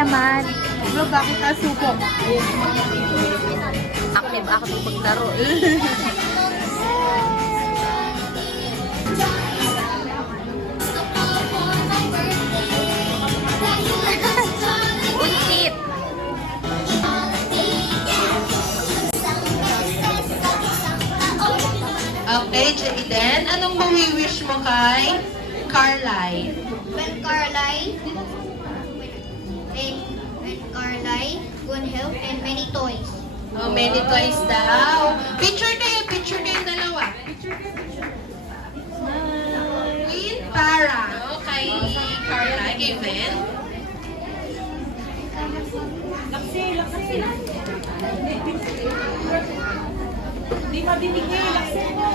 naman. Bro, bakit ka suko? Active maglaro. Untit. Okay, Jaden, anong mawi-wish mo kay Carly? When Carly, good health and many toys. Oh, many toys daw. Picture kayo dalawa. Queen Para. Oh, kay Carly, kay Ben. Laksi. Hindi mabibigay, laksi mo.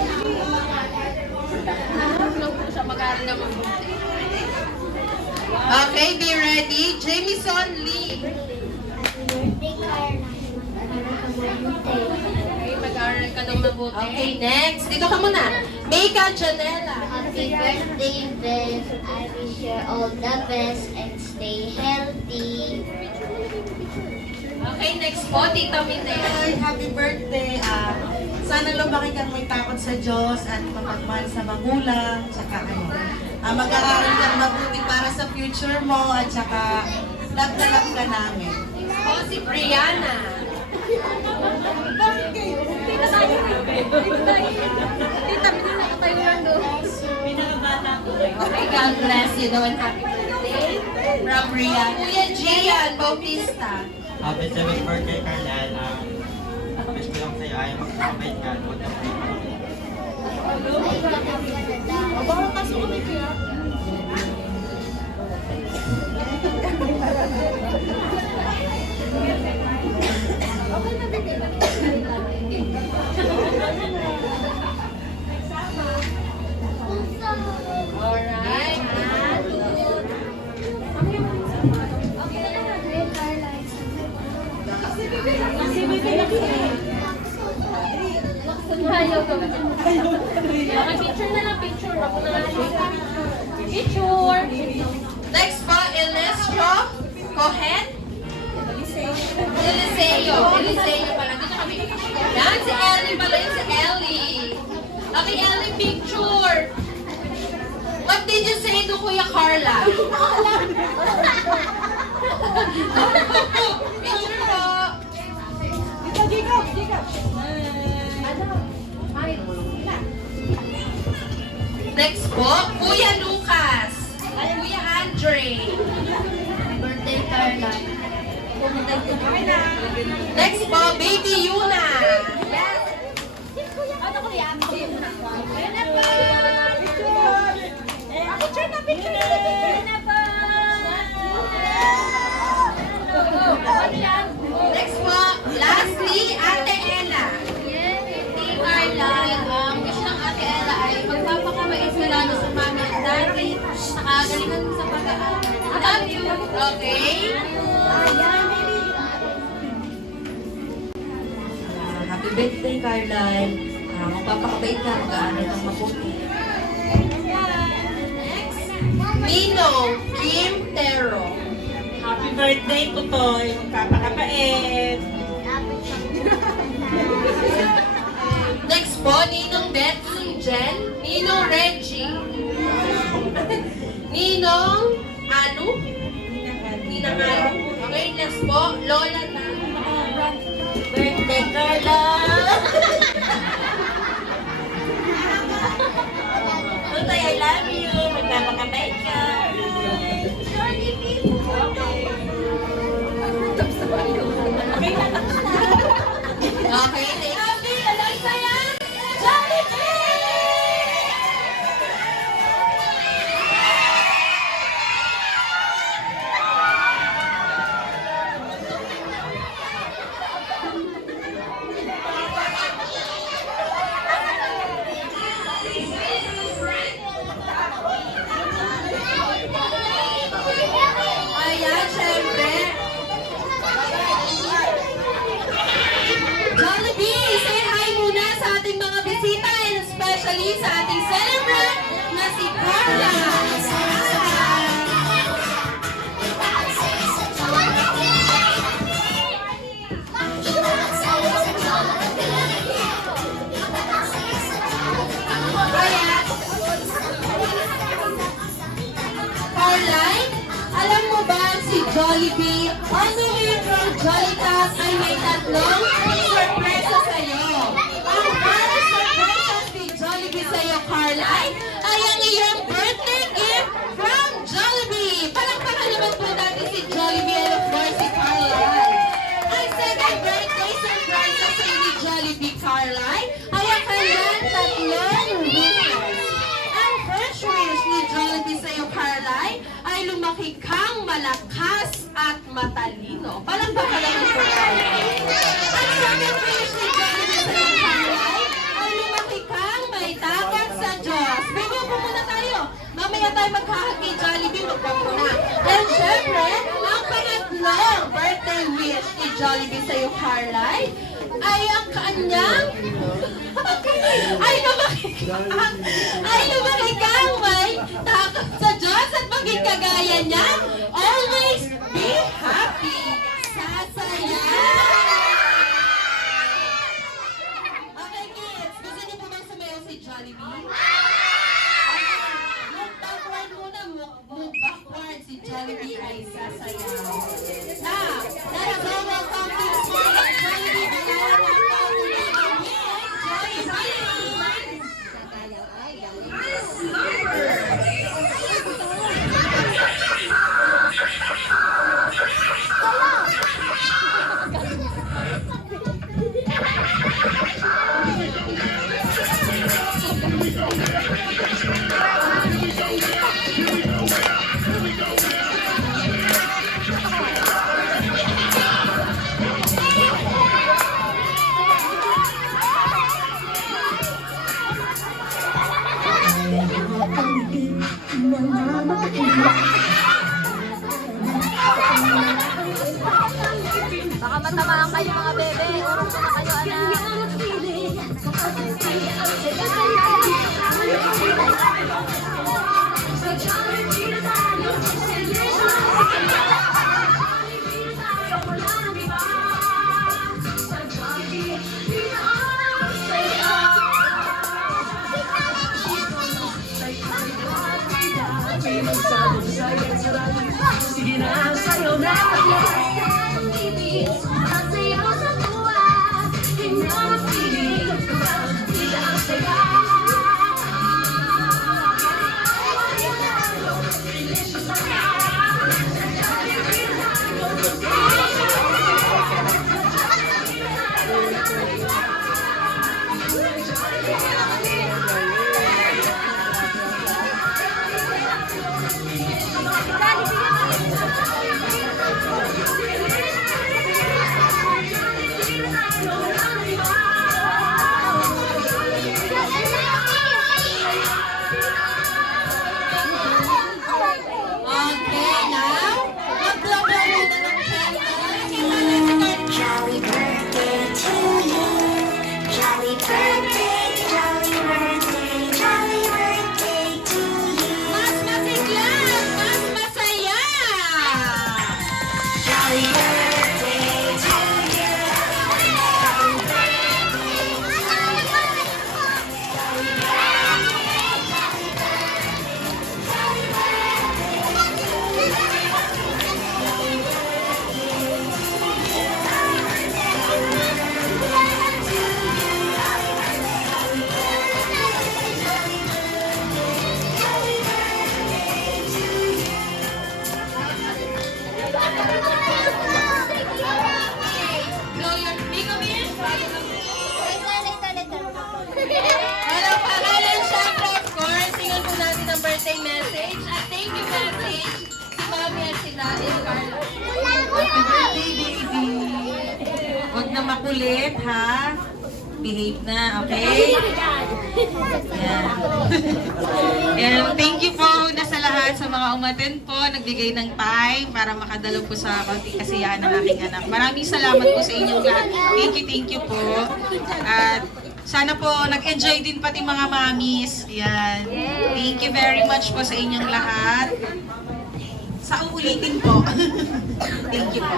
Okay, be ready. Jamison Lee. Okay, mag-aaral ka daw mabuti. Okay, next. Dito ka muna. Mika Janela. Happy birthday, Beth. I wish you all the best and stay healthy. Okay, next po, Tita Minel. Happy birthday. Sana lumaki kang may takot sa Diyos at mapagmahal sa magulang. Tsaka mag-aaral kang mabuti para sa future mo at tsaka love na love ka namin. Oh, si Brianna. Bakit kayo? Tita tayo. Tita, tayo lang doon. Pinakabata ko. Okay, God bless you daw and happy birthday. From Brianna. Kuya Gian Bautista. Happy 7th birthday, Carnal. Wish ko lang sa'yo ay mag-provide ka. Huwag na Bawal ka sulit kaya. Alright. Picture na lang, picture. Ako na lang. Picture. Next po, Elistro Cohen. Eliseo pala. Dito kami. Yan, si Ellie pala. Yan si Ellie. Okay, Ellie, picture. What did you say to Kuya Carla? Picture po. Jacob. Next po, Kuya Lucas. Kuya Andre. Birthday, Carla. Next po, Baby Yuna. Ano ko yan? Picture na. Next po, lastly, Ate Ella. Hey, Carla. Wish ng Ate Ella ay magpapakabait ka lalo sa mami at daddy. Nakagalingan mo sa pag-aaral. I love you. Okay? Happy birthday, Carlyle. Magpapakabait ka, mag-aaral kang mabuti. Mino Kim Tero. Happy birthday, Tutoy. Magpapakabait. Next po, Ninong Betsy Jen. Ninong Reggie. Ninong Anu. Ninang Anu. Okay, next po, Lola na. Birthday, Carla! Tutoy, I love you. Magpapakabait ka. Okay, next. Ayan, syempre. Jollibee, say hi muna sa ating mga bisita and especially sa ating celebrant na si Carla. Jollibee, all the way from Jollitas ay may tatlong sorpresa sa'yo. Ang first surprise ni Jollibee sa'yo, Carlay, ay ang iyong birthday gift from Jollibee. Palakpakan naman po natin si Jollibee and of course si Carlay. Ang second birthday surprise sa iyo ni Jollibee, Carlay, ay ang kanyang tatlong wishes. Ang first wish ni Jollibee sa iyo, Carlay, ay lumaki kang malakas at matalino. Palakpakan naman po natin. Ang second wish ni Jollibee sa iyo, Carlay, ay lumaki kang may takot sa Diyos. Bigo po muna tayo. Mamaya tayo maghahagi Jollibee, magpapo na. And syempre, ang pangatlong birthday wish ni Jollibee sa iyo, Carlay, ay ang kanyang ay lumaki kang may takot sa Diyos at maging kagaya niya. Always be happy. Sasaya! Okay, kids. Gusto niyo po bang sumayaw si Jollibee? Move backward muna. Move backward. Si Jollibee ay sasayaw. Now, let's go welcome to the stage. Jollibee, bayaran mo ang tao together with Jollibee. Baka matamaan kayo mga bebe. Oras na kayo, anak. Okay, now, mag-blow muna ng candle. Jolly birthday to you. Jolly birthday, jolly birthday, jolly birthday to you. Mas masigla, mas masaya. Jolly birthday to you. Blow your big ears. Hello, pangalan syempre, of course. Tingnan po natin ang birthday message. At thank you message si Mami at si Daddy Carlo. Happy birthday, baby! Huwag na makulit, ha? Behave na, okay? Yan. And thank you po na sa lahat sa mga umattend po, nagbigay ng time para makadalo po sa konting kasiyahan ng aking anak. Maraming salamat po sa inyong lahat. Thank you po. At sana po nag-enjoy din pati mga mamis. Yan. Thank you very much po sa inyong lahat. Sa uulitin po. Thank you po.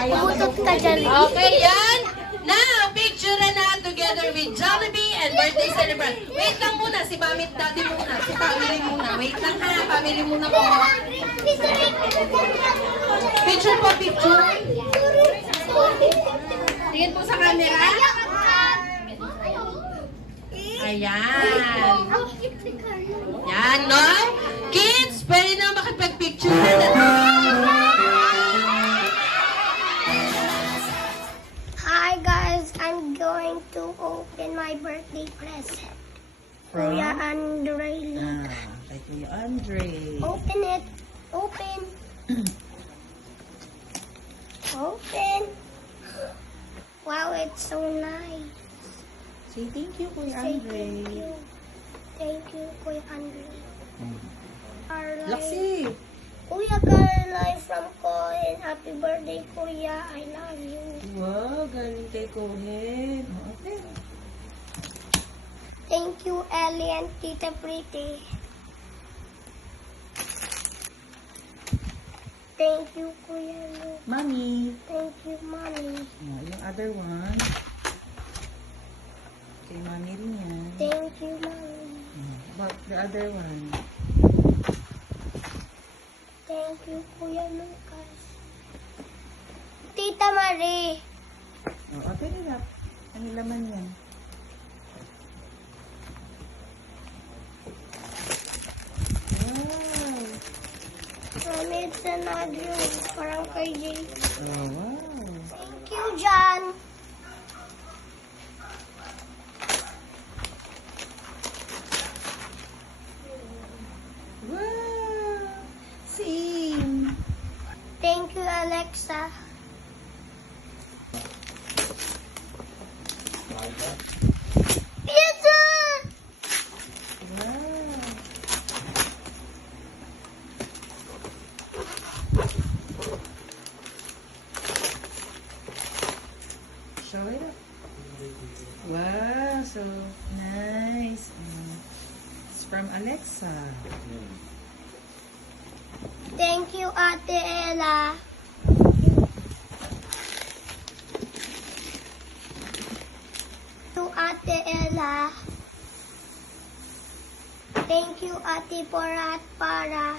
Umutot ka dyan. Okay, yan. Now, picture na together with Jollibee and birthday celebrant. Wait lang muna, si Mami at Daddy muna. Si family muna. Wait lang ha, family muna po. Picture po, picture. Tingin po sa camera. Ayan. Yan, no? Kids, pwede na makipag-picture. Hi guys, I'm going to open my birthday present. Kuya Andre. Kay Kuya Andre. Open it. Open. Open. Wow, it's so nice. Say thank you, Kuya Say Andre. thank you. Thank you, Kuya Andre. Carly. Laksi. Kuya Carly from Cohen. Happy birthday, Kuya. I love you. Wow, galing kay Cohen. Okay. Thank you, Ellie and Tita Pretty. Thank you, Kuya Luke. Mami. Thank you, Mommy. Yung other one. Kay Mami rin yan. Thank you, Mommy. About the other one. Thank you, Kuya Lucas. Tita Marie. Okay nila. Ang laman yan. Wow. Mommy, it's another one. Parang kay Jay. Oh, wow. Thank you, John. Wow. Same. Thank you, Alexa. Yes, sir. Wow. Show it up. Wow, so nice. It's from Alexa. Thank you, Ate Ella. To Ate Ella. Thank you, Ate Porat para.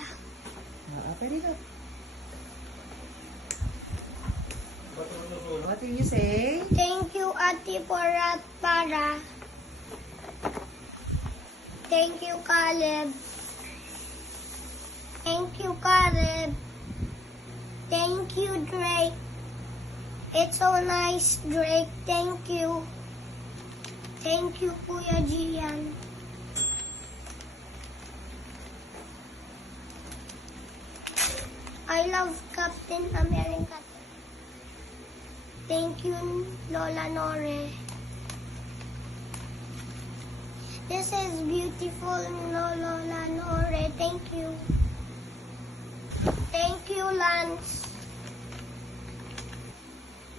Okay dito. What do you say? Thank you, Ate Porat para. Thank you, Caleb. Thank you, Caleb. Thank you, Drake. It's so nice, Drake. Thank you. Thank you, Kuya Gian. I love Captain America. Thank you, Lola Nore. This is beautiful, Lola Nore. Thank you. Thank you, Lance.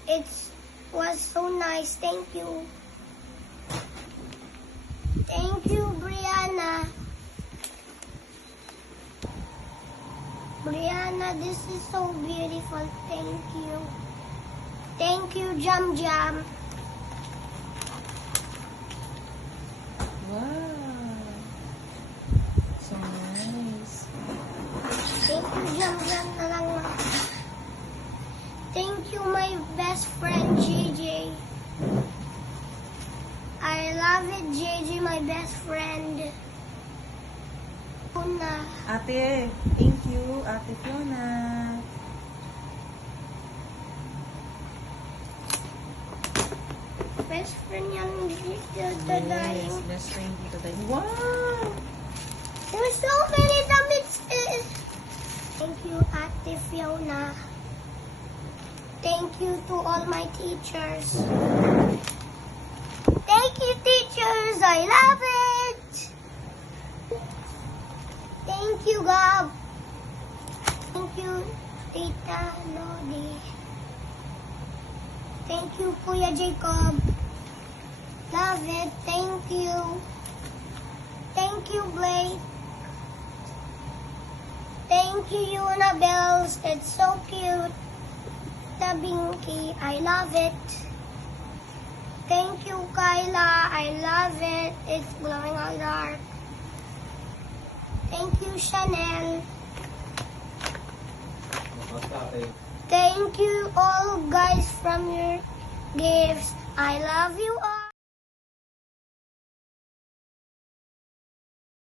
It was so nice. Thank you. Thank you, Brianna. Brianna, this is so beautiful. Thank you. Thank you, Jam Jam. Wow. So nice. Thank you, Jam Jam na lang. Thank you, my best friend, JJ. I love it, JJ, my best friend. Una. Ate, thank you, Ate Fiona. Best friend yan, Tito Daday. Yes, best friend dito tayo. Wow! There's so many damit. Thank you, Ate Fiona. Thank you to all my teachers. Thank you, teachers. I love it. Thank you, Gab. Thank you, Tita Lodi. Thank you, Kuya Jacob. Love it. Thank you. Thank you, Blake. Thank you, Yuna Bells. It's so cute. The Binky. I love it. Thank you, Kyla. I love it. It's glowing on dark. Thank you, Chanel. Thank you all guys from your gifts. I love you all.